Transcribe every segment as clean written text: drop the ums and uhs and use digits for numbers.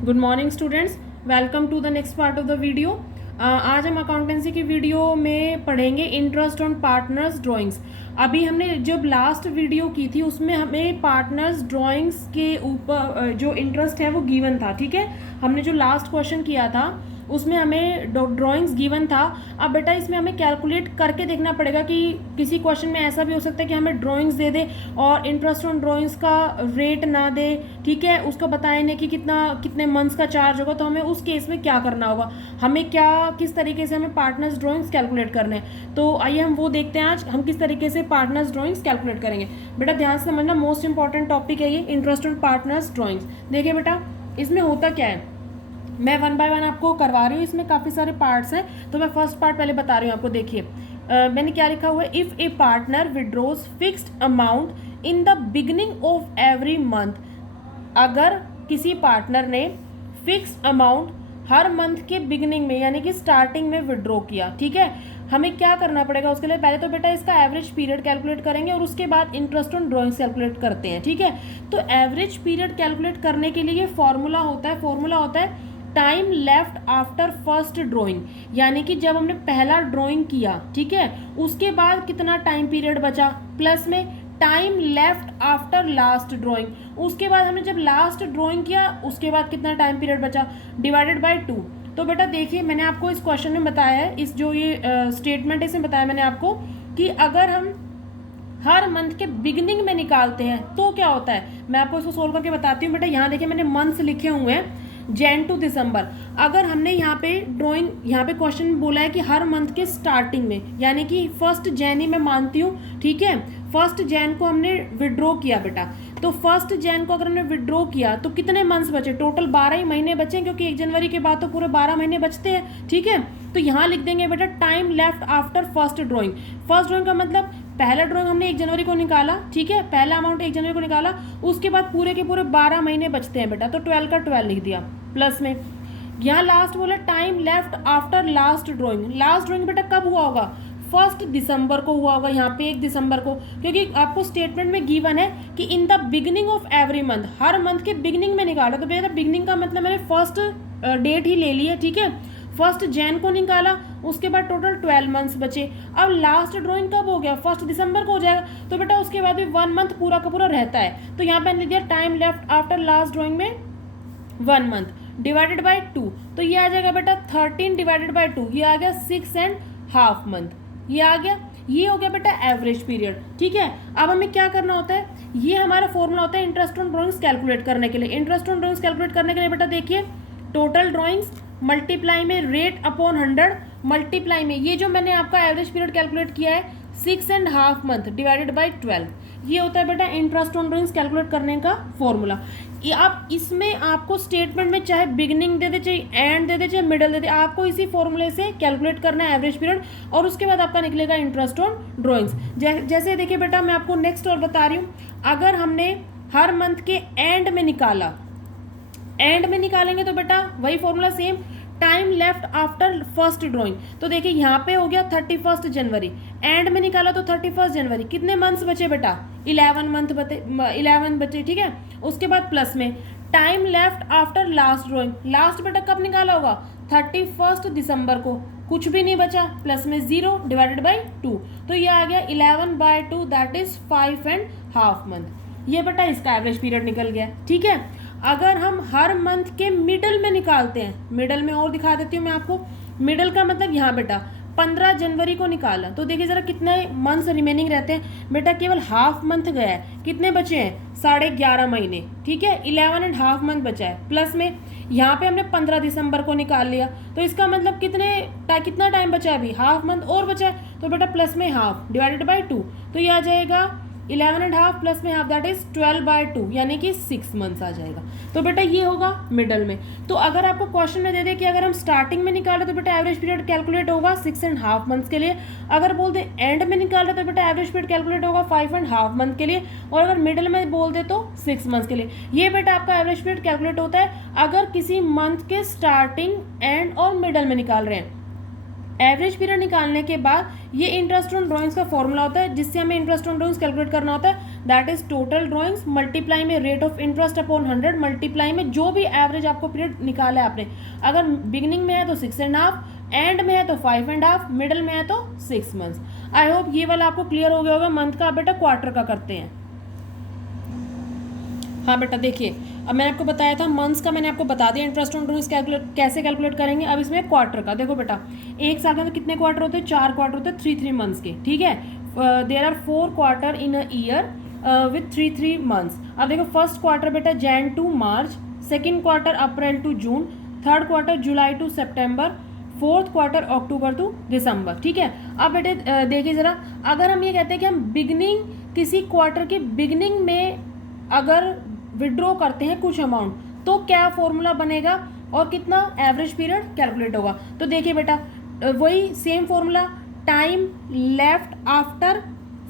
Good morning students, welcome to the next part of the video. आज हम accountancy की video में पढ़ेंगे इंटरेस्ट ऑन पार्टनर्स ड्राइंग्स। अभी हमने जब लास्ट वीडियो की थी उसमें हमें पार्टनर्स ड्राइंग्स के ऊपर जो इंटरेस्ट है वो गिवन था। ठीक है, हमने जो लास्ट क्वेश्चन किया था उसमें हमें ड्राइंग्स गिवन था। अब बेटा इसमें हमें कैलकुलेट करके देखना पड़ेगा कि किसी क्वेश्चन में ऐसा भी हो सकता है कि हमें ड्राइंग्स दे दे और इंटरेस्ट ऑन ड्राइंग्स का रेट ना दे। ठीक है, उसका बताए नहीं कि कितने मंथ्स का चार्ज होगा, तो हमें उस केस में क्या करना होगा, हमें किस तरीके से हमें पार्टनर्स ड्राइंग्स कैलकुलेट करने हैं। तो आइए हम वो देखते हैं आज हम किस तरीके से पार्टनर्स ड्राइंग्स कैलकुलेट करेंगे। बेटा ध्यान से समझना, मोस्ट इंपॉर्टेंट टॉपिक है ये इंटरेस्ट ऑन पार्टनर्स ड्राइंग्स। देखिए बेटा इसमें होता क्या है, मैं वन बाय वन आपको करवा रही हूँ, इसमें काफ़ी सारे पार्ट्स हैं। तो मैं फर्स्ट पार्ट पहले बता रही हूँ आपको। देखिए मैंने क्या लिखा हुआ है, if A partner withdraws fixed amount in the beginning of every month. अगर किसी पार्टनर ने फिक्स्ड अमाउंट हर मंथ के बिगिनिंग में यानी कि स्टार्टिंग में विड्रॉ किया, ठीक है, हमें क्या करना पड़ेगा उसके लिए। पहले तो बेटा इसका एवरेज पीरियड कैलकुलेट करेंगे और उसके बाद इंटरेस्ट ऑन ड्राइंग्स कैलकुलेट करते हैं। ठीक है, तो एवरेज पीरियड कैलकुलेट करने के लिए फॉर्मूला होता है time left after first drawing, यानी कि जब हमने पहला ड्राइंग किया, ठीक है, उसके बाद कितना टाइम पीरियड बचा, प्लस में time left after last drawing, उसके बाद हमने जब लास्ट ड्राइंग किया उसके बाद कितना टाइम पीरियड बचा, डिवाइडेड बाय 2। तो बेटा देखिए मैंने आपको इस क्वेश्चन में बताया है, इस जो ये स्टेटमेंट है इसमें बताया मैंने आपको कि अगर हम हर मंथ के बिगिनिंग में निकालते हैं तो क्या होता है। मैं आपको इसको सोल्व करके बताती हूँ। बेटा यहाँ देखिए मैंने मंथ्स लिखे हुए हैं, जैन टू दिसंबर। अगर हमने यहाँ पे क्वेश्चन बोला है कि हर मंथ के स्टार्टिंग में, यानी कि फर्स्ट जैन ही मैं मानती हूँ, ठीक है, फर्स्ट जैन को हमने विड्रॉ किया बेटा। तो फर्स्ट जैन को अगर हमने विड्रॉ किया तो कितने मंथ्स बचे, टोटल 12 ही महीने बचे, क्योंकि 1 जनवरी के बाद तो पूरे 12 महीने बचते हैं। ठीक है, तो यहाँ लिख देंगे बेटा time left after first drawing. First drawing का मतलब पहला ड्राइंग हमने 1 जनवरी को निकाला, ठीक है, पहला अमाउंट 1 जनवरी को निकाला, उसके बाद पूरे के पूरे 12 महीने बचते हैं बेटा, तो 12 का 12 लिख दिया, प्लस में यहाँ लास्ट बोला time left after last drawing. Last drawing बेटा कब हुआ होगा, 1 दिसंबर को हुआ होगा, यहाँ पे 1 दिसंबर को, क्योंकि आपको स्टेटमेंट में गिवन है कि in the beginning of every month, her month के बिगिनिंग में निकाला। तो बेटा बिगिनिंग का मतलब मैंने फर्स्ट डेट ही ले ली है, ठीक है, फर्स्ट जैन को निकाला, उसके बाद टोटल 12 मंथ्स बचे। अब लास्ट ड्राइंग कब हो गया, 1 दिसंबर को हो जाएगा, तो बेटा उसके बाद भी 1 मंथ पूरा का पूरा रहता है। तो यहाँ पे लिख दिया time left after last drawing में 1 मंथ डिवाइडेड बाय 2, तो ये आ जाएगा बेटा 13 डिवाइडेड बाय 2, ये आ गया 6.5 मंथ, ये आ गया, ये हो गया बेटा एवरेज पीरियड। ठीक है, अब हमें क्या करना होता है, ये हमारा फॉर्मूला होता है इंटरेस्ट ऑन ड्राइंग्स कैलकुलेट करने के लिए। इंटरेस्ट ऑन ड्राइंग्स कैलकुलेट करने के लिए बेटा देखिए टोटल ड्राइंग्स मल्टीप्लाई में रेट अपॉन 100 मल्टीप्लाई में ये जो मैंने आपका एवरेज पीरियड कैलकुलेट किया है 6.5 मंथ डिवाइडेड बाय 12, ये होता है बेटा इंटरेस्ट ऑन ड्राइंग्स कैलकुलेट करने का फॉर्मूला। आप इसमें आपको स्टेटमेंट में चाहे बिगिनिंग दे दे, चाहे एंड दे दे, चाहे मिडल दे दे, आपको इसी फॉर्मूले से कैलकुलेट करना है एवरेज पीरियड, और उसके बाद आपका निकलेगा इंटरेस्ट ऑन ड्राइंग्स। जैसे देखिए बेटा मैं आपको नेक्स्ट और बता रही हूँ, अगर हमने हर मंथ के एंड में निकाला, एंड में निकालेंगे तो बेटा वही formula same, time left after first drawing. तो देखिए यहाँ पे हो गया 31 जनवरी, एंड में निकाला तो 31 जनवरी, कितने मंथ्स बचे बेटा, 11 बचे, ठीक है, उसके बाद प्लस में time left after last drawing, last बेटा कब निकाला होगा, 31 दिसंबर को, कुछ भी नहीं बचा, प्लस में 0 डिवाइडेड बाई 2, तो ये आ गया 11/2 दैट इज 5.5 मंथ। ये बेटा इसका एवरेज पीरियड निकल गया। ठीक है, अगर हम हर मंथ के मिडल में निकालते हैं, मिडल में और दिखा देती हूँ मैं आपको, मिडल का मतलब यहाँ बेटा 15 जनवरी को निकाला, तो देखिए जरा कितने मंथ्स रिमेनिंग रहते हैं बेटा, केवल हाफ मंथ गया है, कितने बचे हैं 11.5 महीने, ठीक है, 11.5 मंथ बचा है, प्लस में यहाँ पे हमने 15 दिसंबर को निकाल लिया, तो इसका मतलब कितना टाइम बचा है अभी, हाफ मंथ और बचा है, तो बेटा प्लस में हाफ डिवाइडेड बाई 2, तो ये आ जाएगा 11.5 प्लस में हाफ दैट इज 12/2, यानी कि 6 मंथ्स आ जाएगा। तो बेटा ये होगा मिडल में। तो अगर आपको क्वेश्चन में दे दे कि अगर हम स्टार्टिंग में निकालें तो बेटा एवरेज पीरियड कैलकुलेट होगा 6.5 मंथ्स के लिए, अगर बोल दे एंड में निकालें तो बेटा एवरेज पीरियड कैलकुलेट होगा 5.5 मंथ के लिए, और अगर मिडल में बोल दे तो 6 मंथ्स के लिए। ये बेटा आपका एवरेज पीरियड कैलकुलेट होता है अगर किसी मंथ के स्टार्टिंग, एंड और मिडल में निकाल रहे हैं। एवरेज पीरियड निकालने के बाद ये इंटरेस्ट ऑन ड्राइंग्स का फॉर्मूला होता है जिससे हमें इंटरेस्ट ऑन ड्राइंग्स कैलकुलेट करना होता है, that is total drawings multiply में rate of interest upon 100 multiply में जो भी एवरेज आपको पीरियड निकाला है आपने, अगर बिगिनिंग में है तो 6.5, एंड में है तो 5.5, मिडल में है तो 6 मंथ्स। आई होप ये वाला आपको क्लियर हो गया होगा। मंथ का बेटा क्वार्टर का करते हैं। हाँ बेटा देखिए, अब मैंने आपको बताया था मंथ्स का, मैंने आपको बता दिया इंटरेस्ट ऑन ड्राइंग्स कैसे कैलकुलेट करेंगे। अब इसमें क्वार्टर का देखो बेटा, एक साल में तो कितने क्वार्टर होते हैं, 4 क्वार्टर होते हैं 3 मंथ्स के, ठीक है। There are 4 quarter in a year with 3 months. अब देखो फर्स्ट क्वार्टर बेटा Jan to March, second quarter April to June, third quarter July to September, fourth quarter October to December, ठीक है। अब बेटे देखिए ज़रा, अगर हम ये कहते हैं कि हम बिगनिंग किसी क्वार्टर के बिगनिंग में अगर विड्रॉ करते हैं कुछ अमाउंट, तो क्या फॉर्मूला बनेगा और कितना एवरेज पीरियड कैलकुलेट होगा। तो देखिए बेटा वही same formula, time left after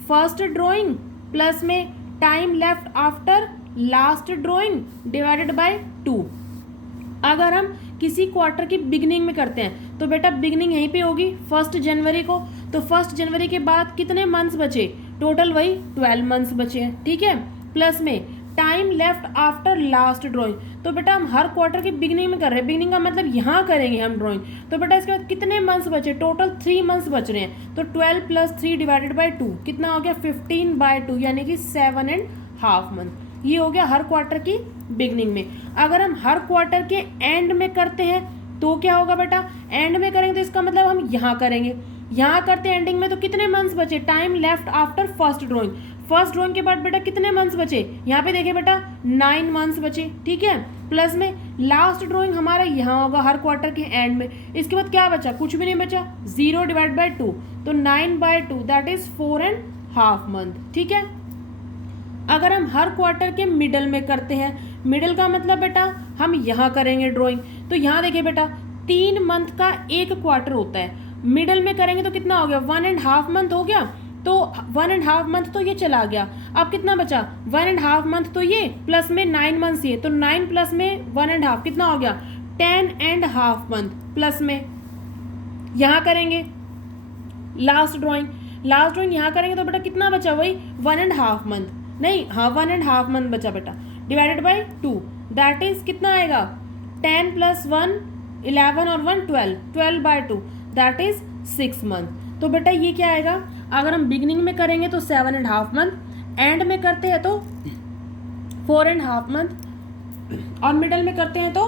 first drawing plus में time left after last drawing divided by 2। अगर हम किसी क्वार्टर की बिगनिंग में करते हैं तो बेटा बिगनिंग यहीं पे होगी 1 जनवरी को, तो 1 जनवरी के बाद कितने मंथ्स बचे, टोटल वही 12 मंथ्स बचे हैं, ठीक है। प्लस में time left after last drawing, तो बेटा हम हर क्वार्टर की बिगनिंग में कर रहे हैं, बिगनिंग का मतलब यहाँ करेंगे हम ड्राइंग, तो बेटा इसके बाद कितने मंथ्स बचे, टोटल 3 मंथ्स बच रहे हैं, तो 12 + 3 डिवाइडेड बाय 2 कितना हो गया 15/2 यानी कि 7.5 मंथ। ये हो गया हर क्वार्टर की बिगनिंग में। अगर हम हर क्वार्टर के एंड में करते हैं तो क्या होगा बेटा, एंड में करेंगे तो इसका मतलब हम यहाँ करेंगे, यहाँ करते हैं एंडिंग में, तो कितने मंथ्स बचे, time left after first drawing, first drawing के बाद बेटा कितने मंथ्स बचे, यहाँ पे देखिए बेटा 9 मंथ्स बचे, ठीक है। प्लस में लास्ट ड्राइंग हमारा यहाँ होगा हर क्वार्टर के एंड में, इसके बाद क्या बचा, कुछ भी नहीं बचा, 0 डिवाइड बाय 2, तो 9/2 दैट इज 4.5 मंथ, ठीक है। अगर हम हर क्वार्टर के मिडल में करते हैं, मिडल का मतलब बेटा हम यहाँ करेंगे ड्राइंग, तो यहाँ देखिए बेटा 3 मंथ का एक क्वार्टर होता है, मिडल में करेंगे तो कितना हो गया 1.5 मंथ हो गया, तो 1.5 मंथ तो ये चला गया, अब कितना बचा 1.5 मंथ तो ये, प्लस में 9 मंथ्स ये, तो 9 प्लस में 1.5 कितना हो गया 10.5 मंथ, प्लस में यहाँ करेंगे लास्ट ड्राइंग यहाँ करेंगे तो बेटा कितना बचा वही 1.5 मंथ, नहीं हाँ 1.5 मंथ बचा बेटा, डिवाइडेड बाय 2 दैट इज कितना आएगा 10 + 1 11 और 1 12, 12/2 दैट इज 6 मंथ। तो बेटा ये क्या आएगा, अगर हम बिगिनिंग में करेंगे तो 7.5 मंथ, एंड में करते हैं तो 4.5 मंथ, और मिडल में करते हैं तो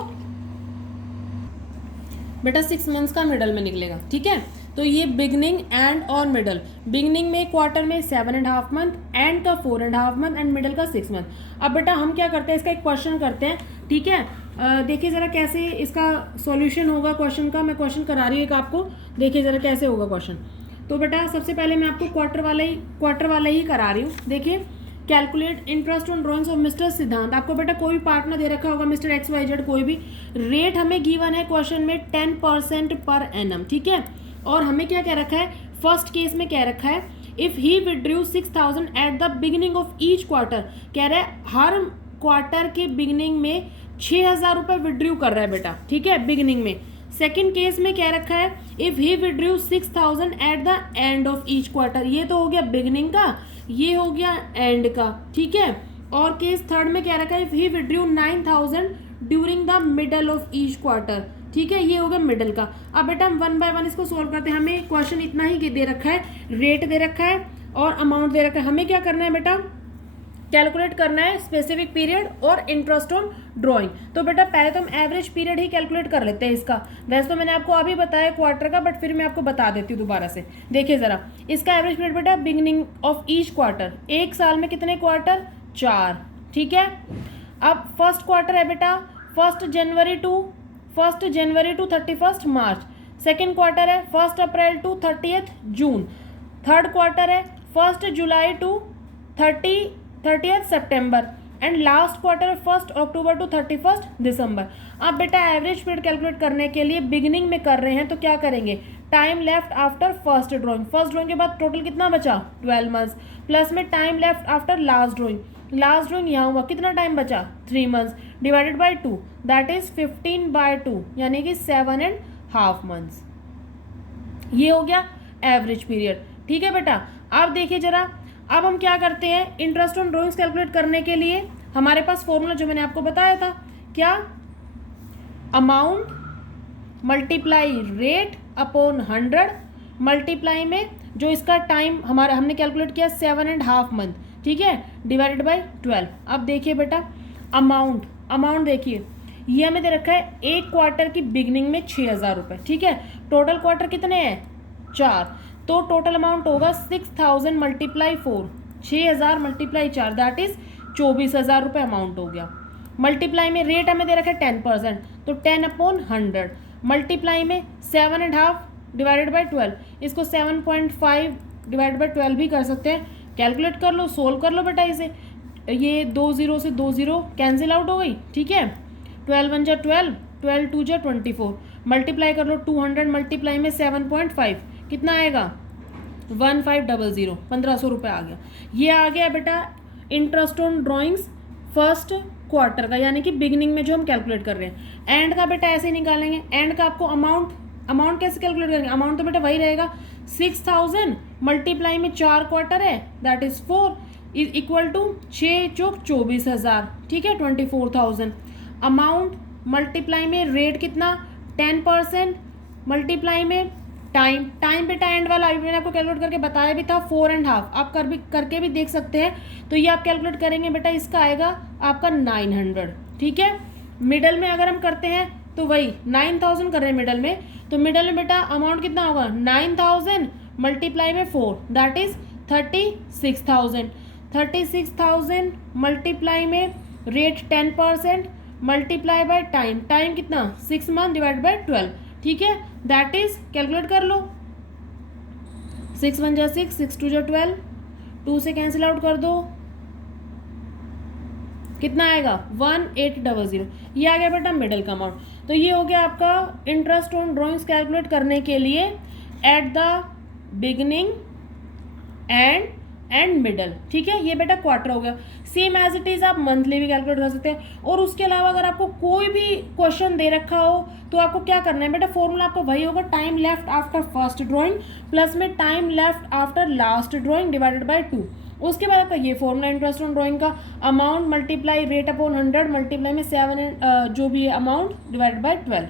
बेटा 6 मंथ्स का मिडल में निकलेगा, ठीक है। तो ये बिगनिंग एंड और मिडल, बिगनिंग में क्वार्टर में 7.5 मंथ, एंड का 4.5 मंथ एंड मिडल का 6 मंथ। अब बेटा हम क्या करते हैं, इसका एक क्वेश्चन करते हैं, ठीक है। देखिए ज़रा कैसे इसका सॉल्यूशन होगा क्वेश्चन का, मैं क्वेश्चन करा रही हूँ एक आपको, देखिए ज़रा कैसे होगा क्वेश्चन। तो बेटा सबसे पहले मैं आपको क्वार्टर वाला ही करा रही हूँ। देखिए calculate interest on drawings of mister सिद्धांत, आपको बेटा कोई भी पार्टनर दे रखा होगा मिस्टर XYZ कोई भी, रेट हमें गिवन है क्वेश्चन में 10% पर एनम, ठीक है। और हमें क्या कह रखा है, फर्स्ट केस में कह रखा है if he withdrew 6,000 at the beginning of each quarter, कह रहा है हर क्वार्टर के बिगिनिंग में 6,000 रुपये विड्रू कर रहा है बेटा, ठीक है, बिगिनिंग में। सेकेंड केस में कह रखा है if he withdrew 6,000 at the end of each quarter, ये तो हो गया बिगिनिंग का, ये हो गया एंड का, ठीक है। और केस थर्ड में कह रखा है if he withdrew 9,000 during the middle of each quarter, ठीक है, ये हो गया मिडल का। अब बेटा हम 1 बाय 1 इसको सोल्व करते हैं, हमें क्वेश्चन इतना ही दे रखा है, रेट दे रखा है और अमाउंट दे रखा है, हमें क्या करना है बेटा, कैलकुलेट करना है स्पेसिफिक पीरियड और इंटरेस्ट ऑन ड्राइंग। तो बेटा पहले तो हम एवरेज पीरियड ही कैलकुलेट कर लेते हैं इसका, वैसे तो मैंने आपको अभी बताया क्वार्टर का, बट फिर मैं आपको बता देती हूँ दोबारा से। देखिए ज़रा इसका एवरेज पीरियड बेटा बिगिनिंग ऑफ ईच क्वार्टर, एक साल में कितने क्वार्टर 4, ठीक है। अब फर्स्ट क्वार्टर है बेटा 1 January to 31 March, second quarter है 1 April to 30 June, third quarter है 1 July to 30 September, and last quarter है 1 अक्टूबर टू 31 दिसंबर। अब बेटा एवरेज पीरियड कैलकुलेट करने के लिए बिगिनिंग में कर रहे हैं तो क्या करेंगे, time left after first drawing के बाद टोटल कितना बचा 12 मंथ्स, प्लस में time left after last drawing यहाँ हुआ कितना टाइम बचा 3 months, divided by 2 that is 15/2 यानी कि 7.5 मंथ्स। ये हो गया एवरेज पीरियड। ठीक है बेटा, अब देखिए जरा, अब हम क्या करते हैं, इंटरेस्ट ऑन ड्रॉइंग्स कैलकुलेट करने के लिए हमारे पास फॉर्मूला जो मैंने आपको बताया था, क्या, amount multiply rate upon 100, multiply में जो इसका टाइम हमारा हमने कैलकुलेट किया 7.5 मंथ, ठीक है, डिवाइडेड बाय 12। अब देखिए बेटा, अमाउंट देखिए, ये हमें दे रखा है एक क्वार्टर की बिगनिंग में 6,000 रुपये, ठीक है, टोटल क्वार्टर कितने हैं, 4, तो टोटल अमाउंट होगा 6,000 मल्टीप्लाई 4, 6,000 मल्टीप्लाई 4, दैट इज 24,000 रुपये अमाउंट हो गया। मल्टीप्लाई में रेट हमें दे रखा है 10%, तो 10/100, मल्टीप्लाई में 7.5 डिवाइडेड बाई 12, इसको 7.5 डिवाइड बाई 12 भी कर सकते हैं, कैलकुलेट कर लो, सोल्व कर लो बेटा इसे, ये 2 0 से 2 0 कैंसिल आउट हो गई, ठीक है, 12 1 जा 12, 12 2 जा 24, मल्टीप्लाई कर लो 200 मल्टीप्लाई में 7.5 कितना आएगा, 1500, 1500 रुपये आ गया। ये आ गया बेटा interest on drawings first quarter का, यानी कि बिगिनिंग में जो हम कैलकुलेट कर रहे हैं। एंड का बेटा ऐसे ही निकालेंगे, एंड का आपको अमाउंट कैसे कैलकुलेट करेंगे, अमाउंट तो बेटा वही रहेगा 6,000 मल्टीप्लाई में 4 क्वार्टर है, that is 4 is equal to 6 चौक 24,000, ठीक है, 24,000। अमाउंट मल्टीप्लाई में रेट कितना 10%, मल्टीप्लाई में टाइम बेटा एंड वाला अभी मैंने आपको कैलकुलेट करके बताया भी था 4.5, आप करके भी देख सकते हैं, तो ये आप कैलकुलेट करेंगे बेटा, इसका आएगा आपका 900, ठीक है। मिडल में अगर हम करते हैं तो वही 9,000 कर रहे हैं मिडल में, तो मिडल में बेटा अमाउंट कितना होगा 9,000 मल्टीप्लाई में 4, दैट इज 36,000, 36,000 मल्टीप्लाई में रेट 10%, मल्टीप्लाई बाय टाइम कितना 6 मंथ डिवाइड बाय 12, ठीक है, दैट इज कैलकुलेट कर लो, 6 1 जा 6, 6 2 जा 12, 2 से कैंसिल आउट कर दो, कितना आएगा 1800, ये आ गया बेटा मिडल का अमाउंट। तो ये हो गया आपका इंटरेस्ट ऑन ड्राइंग्स कैलकुलेट करने के लिए at the beginning and middle, ठीक है, ये बेटा क्वार्टर हो गया। सेम एज इट इज आप मंथली भी कैलकुलेट कर सकते हैं, और उसके अलावा अगर आपको कोई भी क्वेश्चन दे रखा हो तो आपको क्या करना है बेटा, फॉर्मूला आपका वही होगा, time left after first drawing plus में time left after last drawing divided by 2। उसके बाद आपका ये फॉर्मूला इंटरेस्ट ऑन ड्राइंग का, amount multiply rate upon 100 multiply में 7 जो भी है अमाउंट डिवाइडेड बाय 12।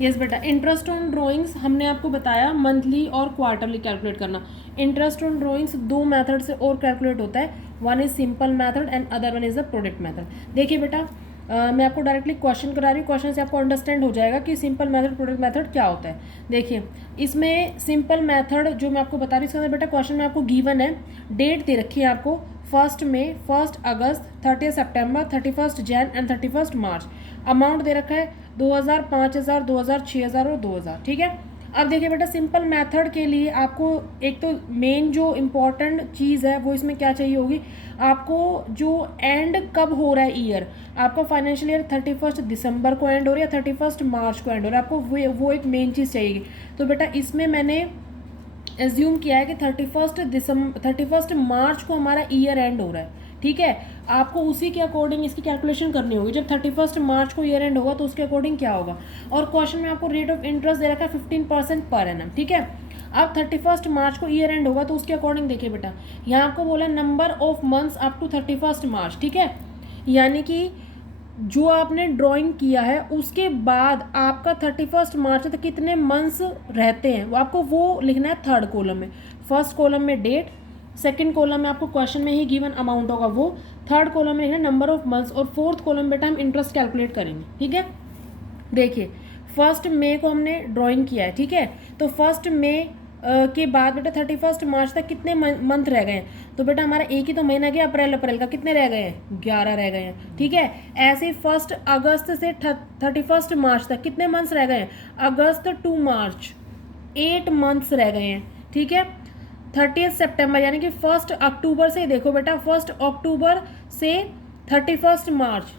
यस बेटा, इंटरेस्ट ऑन ड्राइंग्स हमने आपको बताया मंथली और क्वार्टरली कैलकुलेट करना। इंटरेस्ट ऑन ड्राइंग्स 2 मेथड से और कैलकुलेट होता है, one is simple method and other one is the product method. देखिए बेटा, मैं आपको डायरेक्टली क्वेश्चन करा रही हूँ, क्वेश्चन से आपको अंडरस्टैंड हो जाएगा कि सिंपल मेथड प्रोडक्ट मेथड क्या होता है। देखिए इसमें सिंपल मेथड जो मैं आपको बता रही हूँ, इसके अंदर बेटा क्वेश्चन में आपको गिवन है, डेट दे रखी है आपको 1 मई, 1 अगस्त, 30 सितंबर, 31 जैन एंड 31 मार्च। अमाउंट दे रखा है 2,000, 5,000, 2,000, 6,000 और 2,000, ठीक है। अब देखिए बेटा, सिंपल मेथड के लिए आपको एक तो मेन जो इम्पॉर्टेंट चीज़ है वो इसमें क्या चाहिए होगी, आपको जो एंड कब हो रहा है ईयर, आपका फाइनेंशियल ईयर 31 दिसंबर को एंड हो रहा है या 31 मार्च को एंड हो रहा है, आपको वो एक मेन चीज़ चाहिए। तो बेटा इसमें मैंने एज्यूम किया है कि 31 मार्च को हमारा ईयर एंड हो रहा है, ठीक है। आपको उसी के अकॉर्डिंग इसकी कैलकुलेशन करनी होगी, जब 31 मार्च को ईयर एंड होगा तो उसके अकॉर्डिंग क्या होगा। और क्वेश्चन में आपको रेट ऑफ इंटरेस्ट दे रखा है 15% पर एनम, ठीक है। अब 31 मार्च को ईयर एंड होगा तो उसके अकॉर्डिंग देखिए बेटा, यहाँ आपको बोला number of months up to 31 March, ठीक है, यानी कि जो आपने ड्राइंग किया है उसके बाद आपका 31 मार्च तक कितने मंथ्स रहते हैं, वो आपको वो लिखना है थर्ड कॉलम में। फर्स्ट कॉलम में डेट, सेकंड कॉलम में आपको क्वेश्चन में ही गिवन अमाउंट होगा वो, थर्ड कॉलम में लिखना नंबर ऑफ मंथ्स, और फोर्थ कॉलम बेटा हम इंटरेस्ट कैलकुलेट करेंगे, ठीक है। देखिए 1 मई को हमने ड्राइंग किया है, ठीक है, तो 1 मई के बाद बेटा 31 मार्च तक कितने मंथ रह गए हैं, तो बेटा हमारा एक ही तो महीना गया अप्रैल का, कितने रह गए हैं 11 रह गए हैं, ठीक है। ऐसे ही 1 अगस्त से 31 मार्च तक कितने मंथ्स रह गए हैं, अगस्त टू मार्च 8 मंथ्स रह गए हैं, ठीक है। 30 सितंबर यानी कि 1 अक्टूबर से देखो बेटा, 1 अक्टूबर से 31 मार्च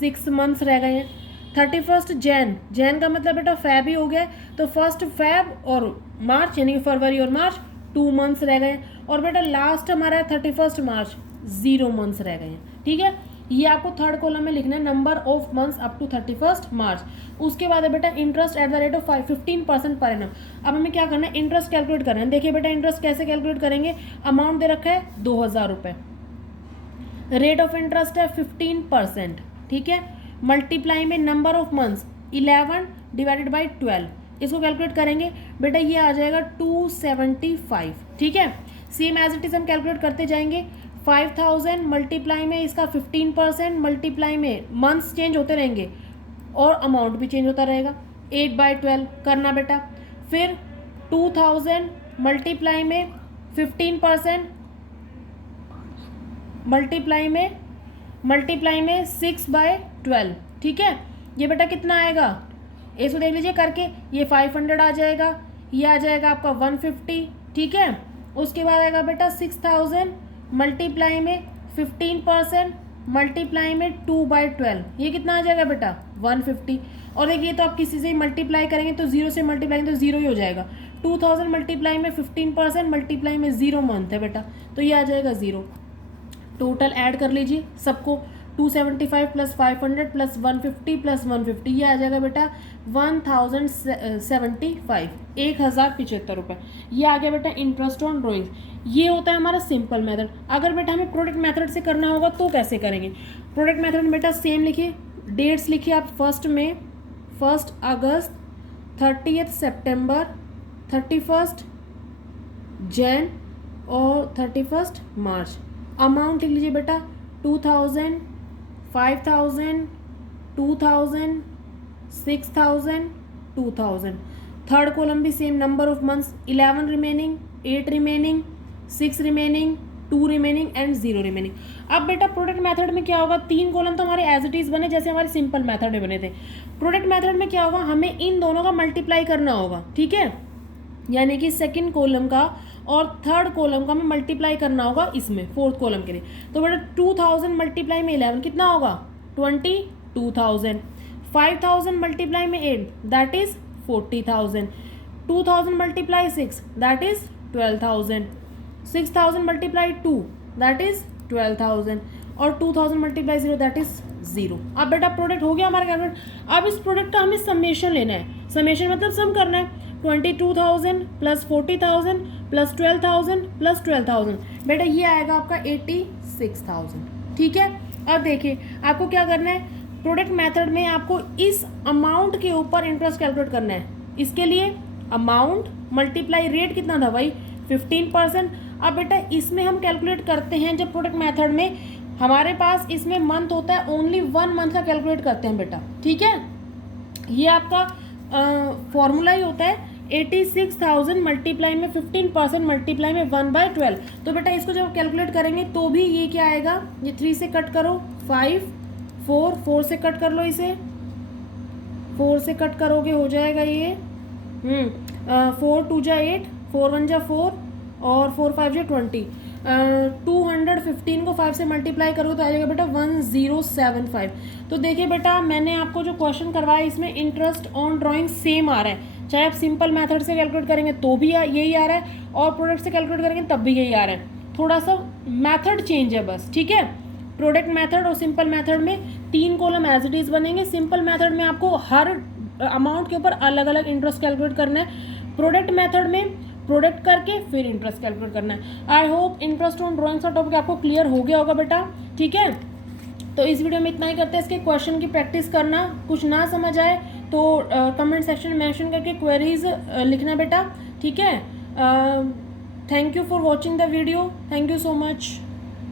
6 मंथ्स रह गए हैं। 31 जैन का मतलब बेटा फैब ही हो गया, तो 1 फैब और मार्च यानी कि फरवरी और मार्च 2 मंथ्स रह गए हैं, और बेटा लास्ट हमारा है 31 मार्च 0 मंथ्स रह गए हैं, ठीक है। ये आपको थर्ड कॉलम में लिखना है number of months up to 31 March. उसके बाद है बेटा interest at the rate of 15% per annum. अब हमें क्या करना है, इंटरेस्ट कैलकुलेट करना है। देखिए बेटा इंटरेस्ट कैसे कैलकुलेट करेंगे, अमाउंट दे रखा है 2000 रुपये, रेट ऑफ इंटरेस्ट है 15%, ठीक है, मल्टीप्लाई में number of months 11 divided by 12, इसको कैलकुलेट करेंगे बेटा ये आ जाएगा 275, ठीक है। सेम एज इट इज हम कैलकुलेट करते जाएंगे। 5000 मल्टीप्लाई में इसका 15%, मल्टीप्लाई में मंथ्स चेंज होते रहेंगे और अमाउंट भी चेंज होता रहेगा, 8/12 करना बेटा। फिर 2000 मल्टीप्लाई में 15%, मल्टीप्लाई में 6/12, ठीक है। ये बेटा कितना आएगा, इसको देख लीजिए करके, ये 500 आ जाएगा, ये आ जाएगा आपका 150, ठीक है। उसके बाद आएगा बेटा 6000 मल्टीप्लाई में 15%, मल्टीप्लाई में 2/12, ये कितना आ जाएगा बेटा 150। और देखिए तो आप किसी से ही मल्टीप्लाई करेंगे तो 0 से मल्टीप्लाई तो 0 ही हो जाएगा। 2000 मल्टीप्लाई में 15%, मल्टीप्लाई में 0 मंथ है बेटा, तो ये आ जाएगा 0। टोटल ऐड कर लीजिए सबको, 275 प्लस 500 प्लस 150 प्लस 150, ये आ जाएगा बेटा 1075, 1075 रुपये। ये आ गया बेटा इंटरेस्ट ऑन ड्राइंग्स। ये होता है हमारा सिंपल मेथड। अगर बेटा हमें प्रोडक्ट मेथड से करना होगा तो कैसे करेंगे। प्रोडक्ट मेथड में बेटा सेम लिखिए, डेट्स लिखिए आप 1 मई, 1 अगस्त, 30 सितंबर, 31 जैन और 31 मार्च। अमाउंट लिख लीजिए बेटा 2000, 5000, 2000, 6000, 2000। थर्ड कॉलम भी same, number of months 11 remaining, 8 remaining, 6 remaining, 2 remaining and 0 remaining. अब बेटा प्रोडक्ट मेथड में क्या होगा, 3 कॉलम तो हमारे एज इट इज बने जैसे हमारे सिंपल मेथड में बने थे। प्रोडक्ट मेथड में क्या होगा, हमें इन दोनों का मल्टीप्लाई करना होगा, ठीक है, यानी कि सेकंड कॉलम का और थर्ड कॉलम का हमें मल्टीप्लाई करना होगा इसमें फोर्थ कॉलम के लिए। तो बेटा 2000 मल्टीप्लाई में 11 कितना होगा 22,000, 5000 मल्टीप्लाई में 8 that is 40,000, 2000 multiply 6 that is 12,000, 6000 multiply 2 that is 12,000 और 2000 मल्टीप्लाई 0 दैट इज 0। अब बेटा प्रोडक्ट हो गया हमारा कैलकुलेट। अब इस प्रोडक्ट का हमें समेशन लेना है। समेशन मतलब सम करना है, 22,000 प्लस 40,000 प्लस 12,000 प्लस 12,000, बेटा ये आएगा आपका 86,000, ठीक है। अब देखिए आपको क्या करना है, प्रोडक्ट मेथड में आपको इस अमाउंट के ऊपर इंटरेस्ट कैलकुलेट करना है। इसके लिए अमाउंट मल्टीप्लाई रेट कितना था भाई 15%। अब बेटा इसमें हम कैलकुलेट करते हैं जब प्रोडक्ट मेथड में हमारे पास इसमें मंथ होता है, ओनली 1 मंथ का कैलकुलेट करते हैं बेटा, ठीक है। ये आपका फॉर्मूला ही होता है 86,000 मल्टीप्लाई में 15% मल्टीप्लाई में 1/12। तो बेटा इसको जब कैलकुलेट करेंगे तो भी ये क्या आएगा, ये 3 से कट करो 5, 4 से कट कर लो, इसे 4 से कट करोगे हो जाएगा ये 4 2 जा 8, 4 1 जा 4 और 4 5 जा 20। 215 को 5 से मल्टीप्लाई करोगे तो आ जाएगा बेटा 1075। तो देखिए बेटा मैंने आपको जो क्वेश्चन करवाया इसमें इंटरेस्ट ऑन ड्राइंग सेम आ रहा है, चाहे आप सिंपल मेथड से कैलकुलेट करेंगे तो भी यही आ रहा है और प्रोडक्ट से कैलकुलेट करेंगे तब भी यही आ रहा है, थोड़ा सा मेथड चेंज है बस, ठीक है। प्रोडक्ट मेथड और सिंपल मेथड में 3 कॉलम एज इट इज बनेंगे। सिंपल मेथड में आपको हर अमाउंट के ऊपर अलग अलग इंटरेस्ट कैलकुलेट करना है, प्रोडक्ट मेथड में प्रोडक्ट करके फिर इंटरेस्ट कैलकुलेट करना है। I hope interest on drawing का टॉपिक आपको क्लियर हो गया होगा बेटा, ठीक है। तो इस वीडियो में इतना ही करते हैं, इसके क्वेश्चन की प्रैक्टिस करना, कुछ ना समझ आए तो कमेंट सेक्शन में मेंशन करके क्वेरीज लिखना बेटा, ठीक है। Thank you for watching the video, thank you so much.